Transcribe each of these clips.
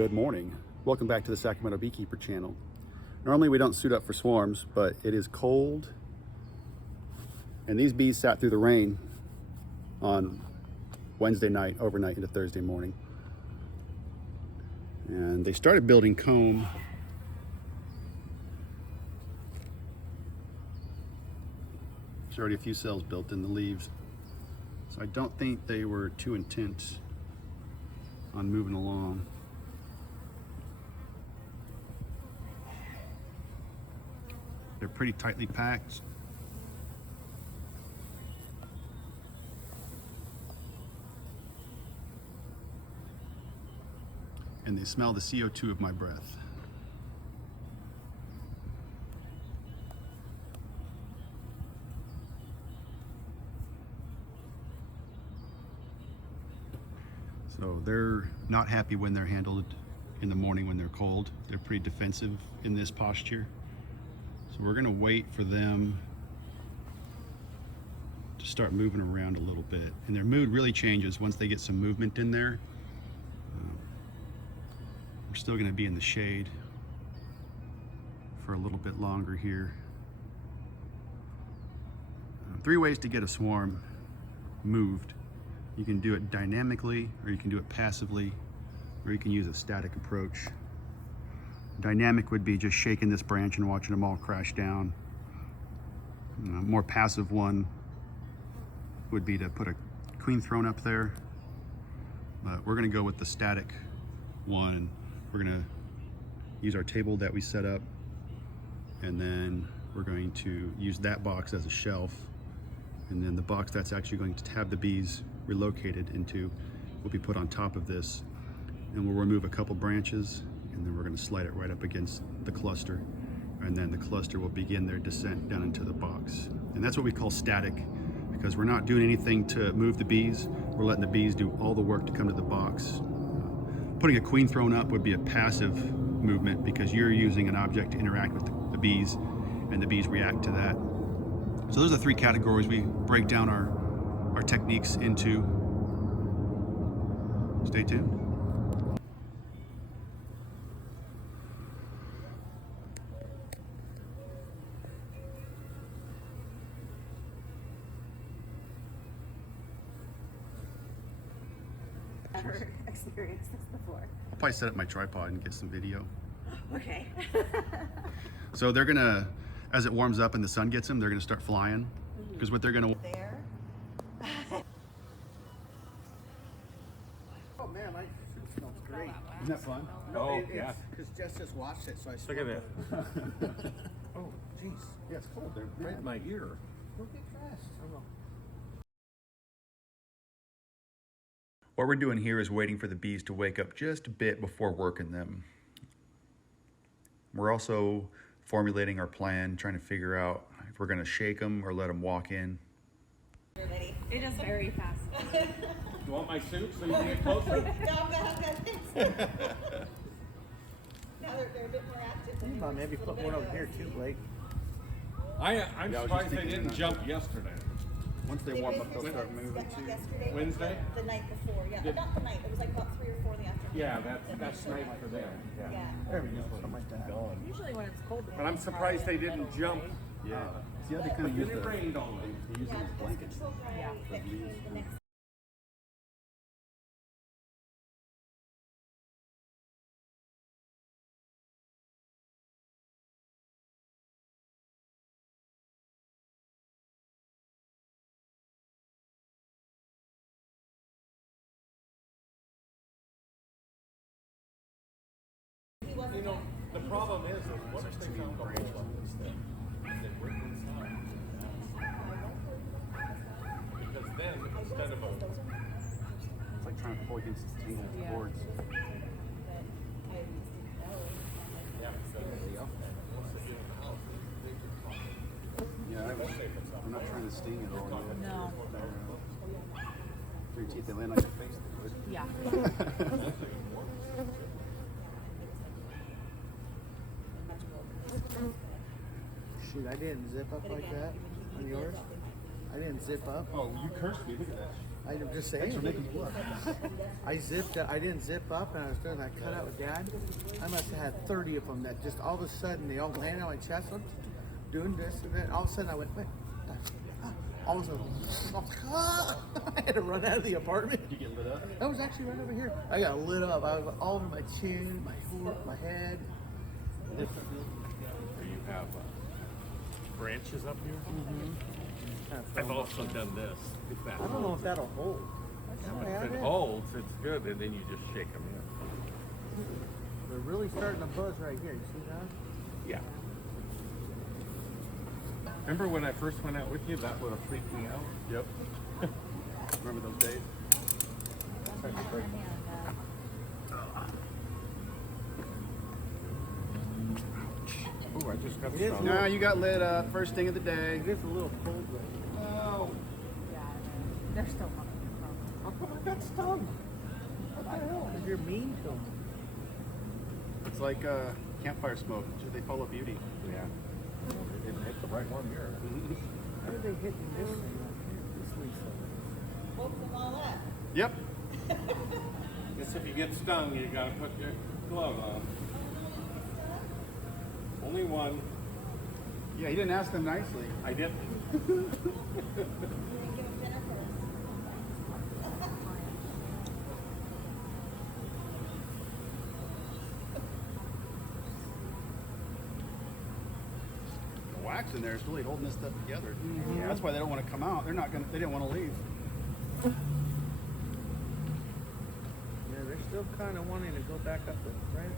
Good morning. Welcome back to the Sacramento Beekeeper channel. Normally we don't suit up for swarms, but it is cold and these bees sat through the rain on Wednesday night, overnight into Thursday morning. And they started building comb. There's already a few cells built in the leaves. So I don't think they were too intent on moving along. They're pretty tightly packed. And they smell the CO2 of my breath. So they're not happy when they're handled in the morning when they're cold. They're pretty defensive in this posture. So we're gonna wait for them to start moving around a little bit. And their mood really changes once they get some movement in there. We're still gonna be in the shade for a little bit longer here. 3 ways to get a swarm moved. You can do it dynamically, or you can do it passively, or you can use a static approach. Dynamic would be just shaking this branch and watching them all crash down. A more passive one would be to put a queen throne up there. But we're gonna go with the static one. We're gonna use our table that we set up, and then we're going to use that box as a shelf. And then the box that's actually going to have the bees relocated into will be put on top of this. And we'll remove a couple branches, and then we're going to slide it right up against the cluster. And then the cluster will begin their descent down into the box. And that's what we call static, because we're not doing anything to move the bees. We're letting the bees do all the work to come to the box. Putting a queen throne up would be a passive movement, because you're using an object to interact with the bees, and the bees react to that. So those are the 3 categories we break down our techniques into. Stay tuned. Never experienced this before. I'll probably set up my tripod and get some video. Okay. So they're gonna, as it warms up and the sun gets them, they're gonna start flying. Because what they're gonna... There. Oh man, my food smells great. Isn't that fun? No, yeah. Because Jess just watched it, so I Look at it. Oh, jeez. Yeah, it's cold. They're Right in my ear. Don't get fast. What we're doing here is waiting for the bees to wake up just a bit before working them. We're also formulating our plan, trying to figure out if we're gonna shake them or let them walk in. It is very fast. You want my suit so you can get closer? Now they're a bit more active. Think about maybe put one over here too, Blake. I'm Yeah, I was just surprised they thinking didn't that. jump yesterday. Once they warm up, they'll start moving too. Yesterday, Wednesday? The night before, yeah. Did- Not the night, it was like about 3 or 4 in the afternoon. Yeah, that's night for them. Yeah. There we go. Something like that. Usually when it's cold. But I'm surprised they didn't jump. Yeah. See how they kind of use Then it the... rained on them. They use Yeah, them as the pest blankets. control guy that came the next You know, the problem is what if they found the hole instead? And they went inside. Because then, instead of a... It's like trying to pull against the tangled cords. Yeah, I'm not trying to sting it all yet. No. Your teeth, they land on your face, they would. Yeah. Shoot, I didn't zip up like that on yours. I didn't zip up. Oh, you cursed me. Look at that. I'm just Thanks for saying. making me look. I didn't zip up, and I was doing that cutout with Dad. I must have had 30 of them that just all of a sudden they all landed on my chest. I'm doing this, and then all of a sudden I went, wait. All of a sudden, I was like, ah! I had to run out of the apartment. Did you get lit up? I was actually right over here. I got lit up. I was all over my chin, my head. You have branches up here. I've also done this. If that I don't know if that'll hold. if it holds, it's good, and then you just shake them in. They're really starting to buzz right here. You see that? Yeah. Remember when I first went out with you? That would have freaked me out. Yep. Remember those days? Oh, I just got It is stung. No, you got lit up. First thing of the day. It is a little cold right Oh, They're still coming. I got stung. What the hell? Because you're mean to them. It's like campfire smoke. They follow beauty. yeah. They didn't hit the right one here. How did they hit me this thing right here? This Lisa. Both of all that. Yep. Guess if you get stung, you gotta put your glove on. Only one. Yeah, he didn't ask them nicely. I didn't. You didn't give them dinner first. The wax in there is really holding this stuff together. That's why they don't want to come out. They're not gonna. They didn't want to leave. Yeah, they're still kind of wanting to go back up the branch.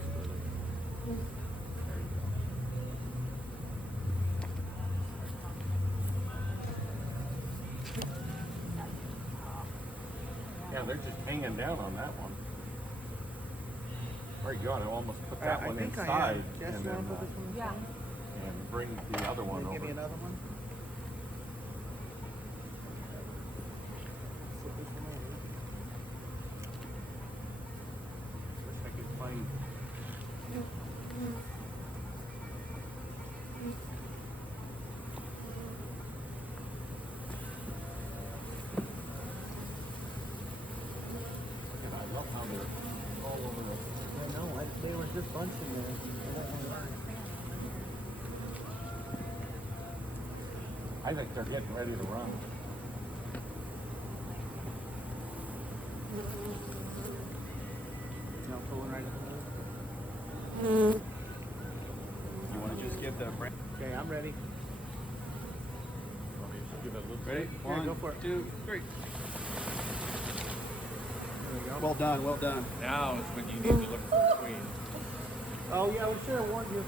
Yeah, they're just hanging down on that one. Very good. I almost put that I one think I inside am. Jess, and you then want to put this one Yeah. and bring the other one Give me over. another one. Wish I could find. And I love how they're all over the. I know. They were just bunching there. I think they're getting ready to run. No, pull one right up. You want to just give the brand. Okay, I'm ready. Give it a little Ready? Here, One, go for it. 2, 3. There we go. Well done. Well done. Now is when you need to look for the queen. Oh yeah, we should have warned you.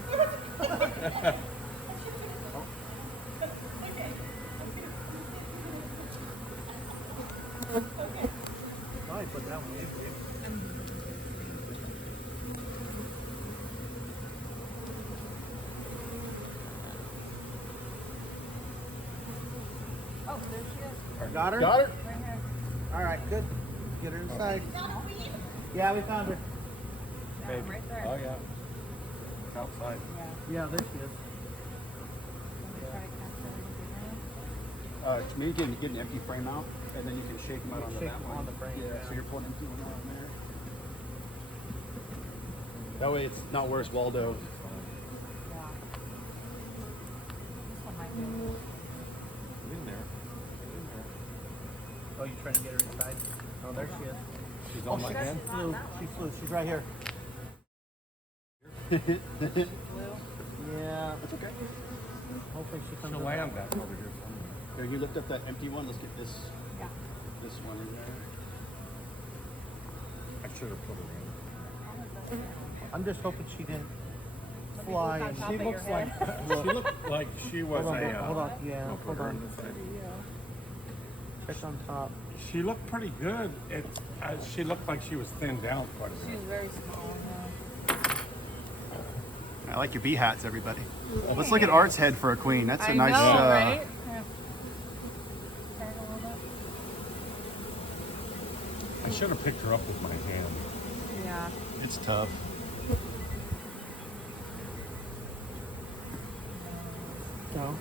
Probably put that one in. Oh, there she is. Got her? Got her? Right here. All right, good. Get her inside. Found a queen? Yeah, we found her. Yeah, right there. Oh yeah. It's outside. Yeah. Yeah, there she is. Let me try to capture it again. Maybe get an empty frame out, and then you can shake them out on Shake that them one. on the frame, Yeah, yeah. so you're pulling empty one out in there. That way it's not worse, Waldo. Yeah. This one might be. Get in there. Get in there. Oh, you trying to get her inside? Oh, there she is. She's on my she hand. does- Flew. She flew. She's right here. Blue. Yeah. That's okay. Hopefully she comes She'll up. land back over here somewhere. Here, you lift up that empty one. Let's get this Yeah. one in there. I should have put her in. I'm just hoping she didn't fly. on And top she of looks your like. head. She looked like she was Hold on, a. hold on. Yeah, I'll hold put her on. in this side. Check on top. She looked pretty good. She looked like she was thinned down quite a She's bit. very small. I like your bee hats, everybody. Let's look at Art's head for a queen. That's a I nice. know, right? Yeah. Turn a little bit. I should have picked her up with my hand. Yeah. It's tough. No.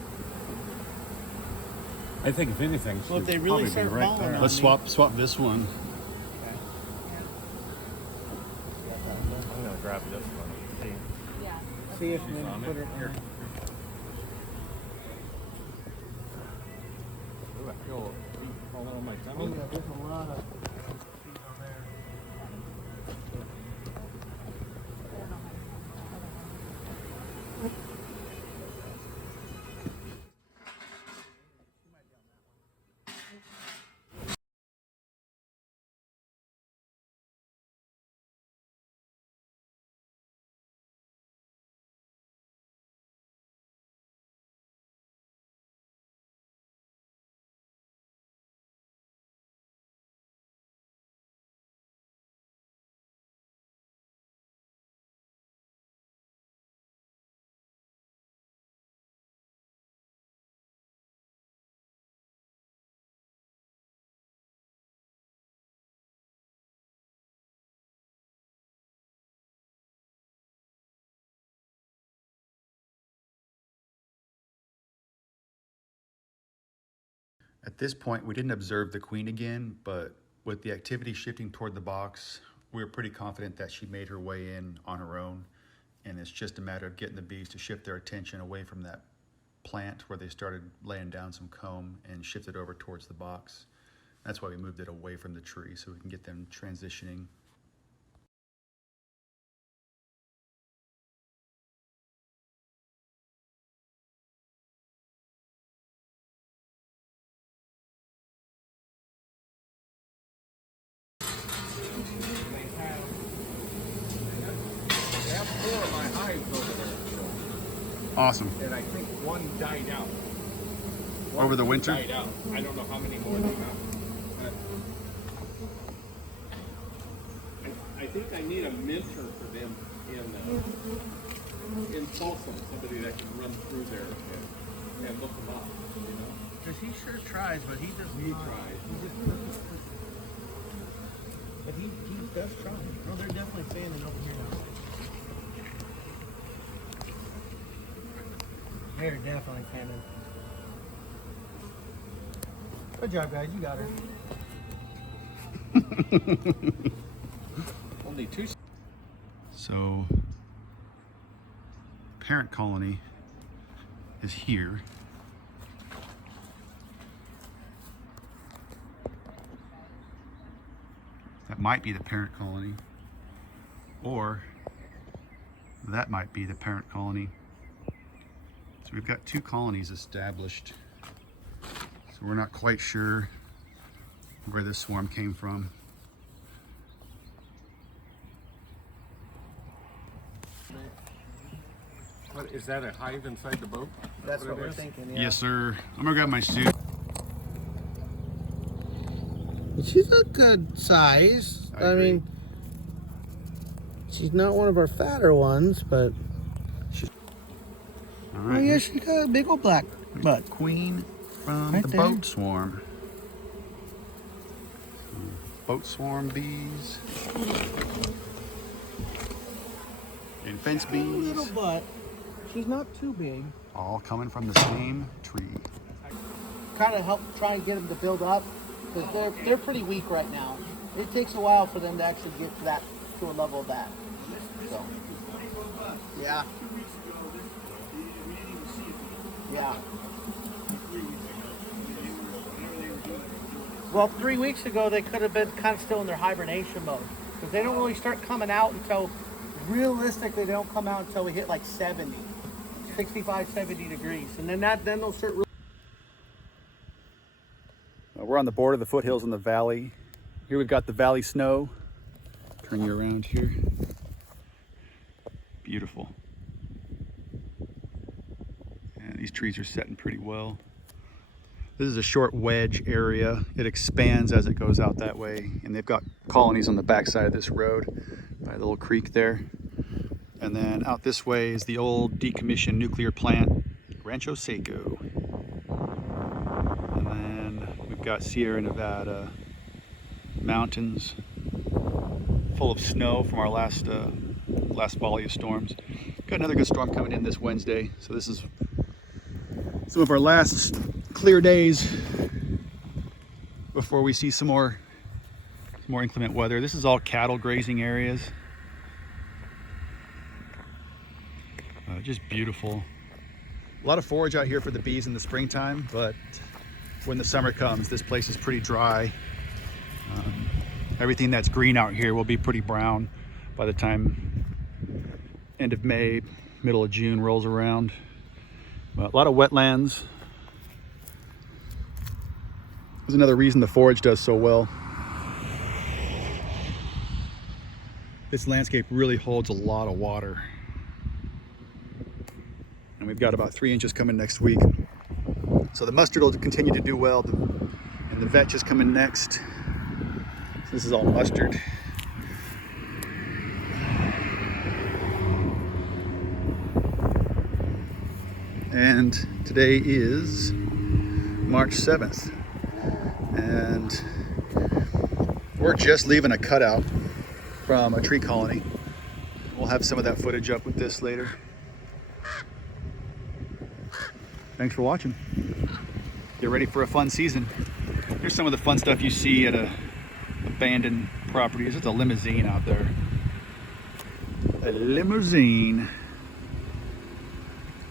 I think if anything, Well, if they should really probably be start right falling there. on Let's swap this one. I'm gonna grab this one. See. Yeah. See if we can put it Here. here. Ooh, I feel a bee all over my Oh tummy. yeah, there's a lot of bees on there. At this point, we didn't observe the queen again, but with the activity shifting toward the box, we were pretty confident that she made her way in on her own. And it's just a matter of getting the bees to shift their attention away from that plant where they started laying down some comb and shift it over towards the box. That's why we moved it away from the tree so we can get them transitioning. They have 4 of my hives over there, Awesome. and I think one died out. Over the winter? Died out. I don't know how many more they have. But I think I need a mentor for them in Folsom, somebody that can run through there and look them up. You know, Because he sure tries, but he doesn't. he tried. But he does try. No, they're definitely fanning over here now. They're definitely fanning. Good job, guys. You got her. Only 2. So, parent colony is here. That might be the parent colony, or that might be the parent colony. So we've got 2 colonies established. So we're not quite sure where this swarm came from. What is that? A hive inside the boat? That's What what it we're is? thinking. Yeah. Yes, sir. I'm gonna grab my suit. She's a good size. I agree. mean, she's not one of our fatter ones, but All oh right. yeah, she got a big old black butt. Queen from Right the there. boat swarm. Boat swarm bees. And fence Little bees. butt. She's not too big. All coming from the same tree. Kind of help try and get them to build up because they're pretty weak right now. It takes a while for them to actually get to a level of that. So, yeah. Yeah. Well, 3 weeks ago they could have been kind of still in their hibernation mode because they don't really start coming out until, realistically, they don't come out until we hit like 65, 70 degrees, and then they'll start. We're on the border of the foothills in the valley. Here we've got the valley snow. Turn you around here. Beautiful. And these trees are setting pretty well. This is a short wedge area. It expands as it goes out that way. And they've got colonies on the backside of this road by the little creek there. And then out this way is the old decommissioned nuclear plant, Rancho Seco. And then we've got Sierra Nevada mountains full of snow from our last volley of storms. Got another good storm coming in this Wednesday. So this is some of our last clear days before we see some more inclement weather. This is all cattle grazing areas. Just beautiful. A lot of forage out here for the bees in the springtime, but when the summer comes, this place is pretty dry. Everything that's green out here will be pretty brown by the time end of May, middle of June rolls around. But a lot of wetlands. There's another reason the forage does so well. This landscape really holds a lot of water. And we've got about 3 inches coming next week. So the mustard will continue to do well, and the vetch is coming next. So this is all mustard. And today is March 7th. And we're just leaving a cutout from a tree colony. We'll have some of that footage up with this later. Thanks for watching. Get ready for a fun season. Here's some of the fun stuff you see at abandoned properties. There's a limousine out there. A limousine.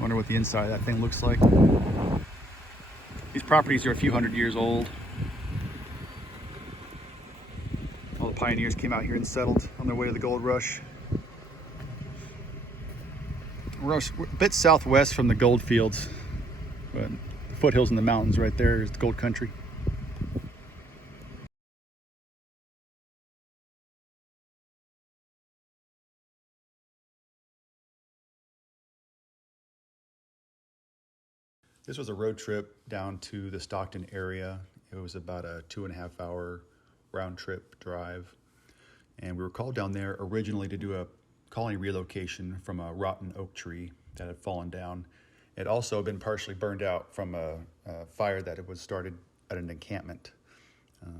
Wonder what the inside of that thing looks like. These properties are a few hundred years old. All the pioneers came out here and settled on their way to the gold rush. We're a bit southwest from the gold fields, but the foothills in the mountains right there is the gold country. This was a road trip down to the Stockton area. It was about a 2.5 hour round trip drive. And we were called down there originally to do a colony relocation from a rotten oak tree that had fallen down. It had also been partially burned out from a fire that it was started at an encampment.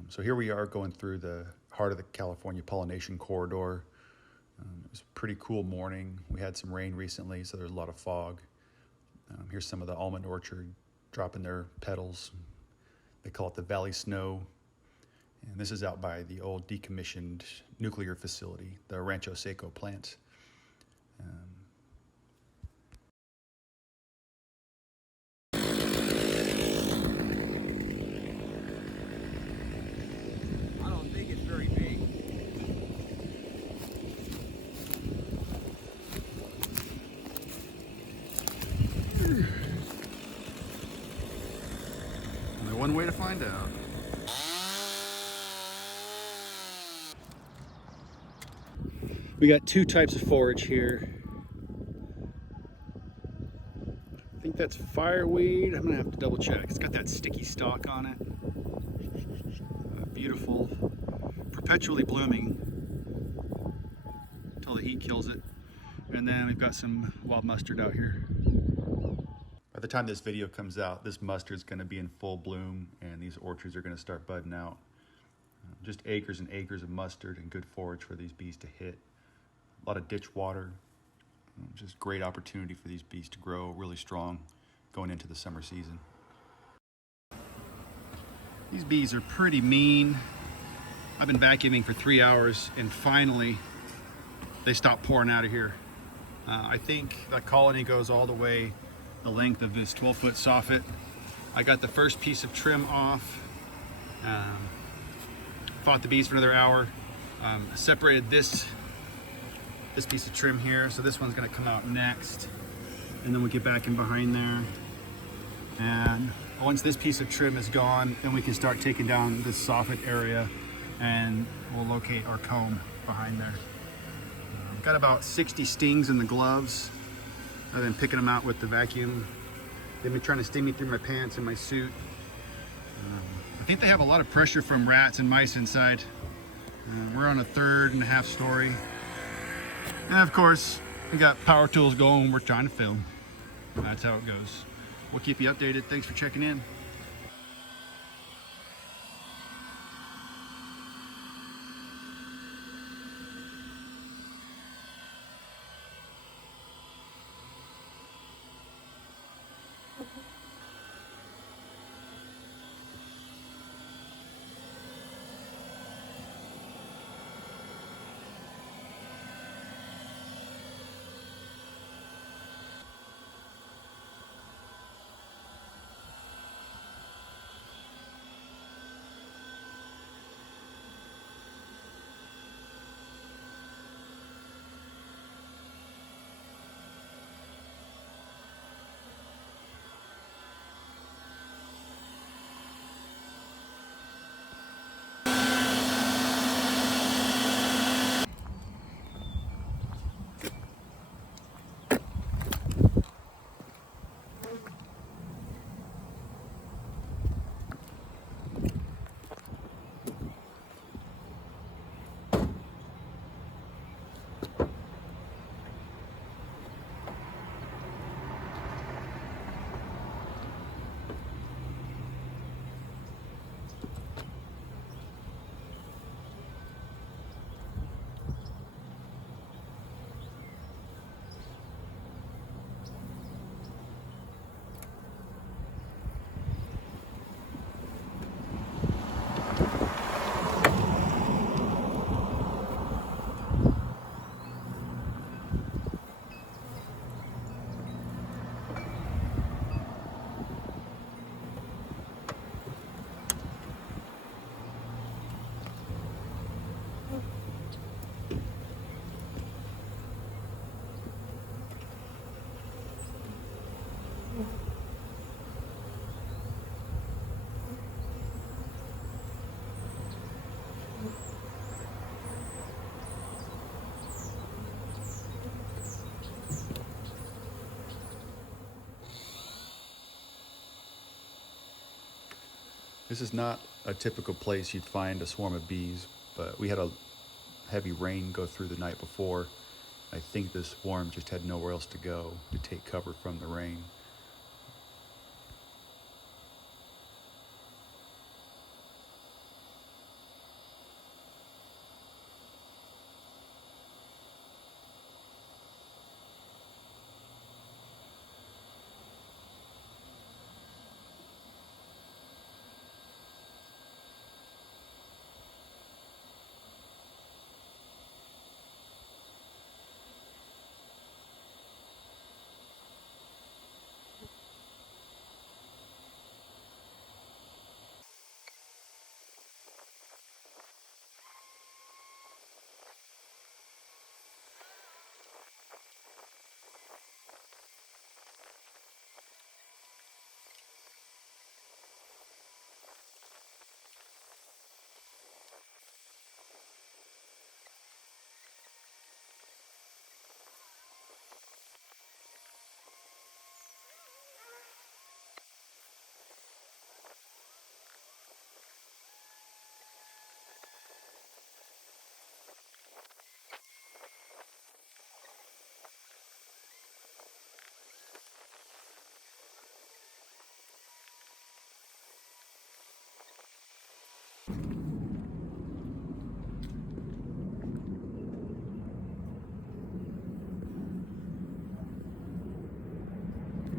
So here we are going through the heart of the California pollination corridor. It was a pretty cool morning. We had some rain recently, so there's a lot of fog. Here's some of the almond orchard dropping their petals. They call it the Valley Snow. And this is out by the old decommissioned nuclear facility, the Rancho Seco plant. I don't think it's very big. Only one way to find out. We got two types of forage here. I think that's fireweed. I'm gonna have to double check. It's got that sticky stalk on it. Beautiful, perpetually blooming until the heat kills it. And then we've got some wild mustard out here. By the time this video comes out, this mustard's gonna be in full bloom and these orchards are gonna start budding out. Just acres and acres of mustard and good forage for these bees to hit. A lot of ditch water, just great opportunity for these bees to grow really strong going into the summer season. These bees are pretty mean. I've been vacuuming for 3 hours and finally they stopped pouring out of here. I think the colony goes all the way the length of this 12-foot soffit. I got the first piece of trim off, fought the bees for another hour, separated this piece of trim here, so this one's gonna come out next, and then we'll get back in behind there. And once this piece of trim is gone, then we can start taking down this soffit area and we'll locate our comb behind there. Got about 60 stings in the gloves. I've been picking them out with the vacuum. They've been trying to sting me through my pants and my suit. I think they have a lot of pressure from rats and mice inside. We're on a 3.5 story. And of course, we got power tools going, we're trying to film. That's how it goes. We'll keep you updated. Thanks for checking in. This is not a typical place you'd find a swarm of bees, but we had a heavy rain go through the night before. I think this swarm just had nowhere else to go to take cover from the rain.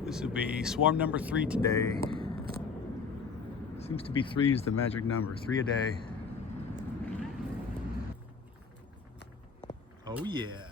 This will be swarm number 3 today. Seems to be 3 is the magic number, 3 a day. Oh yeah.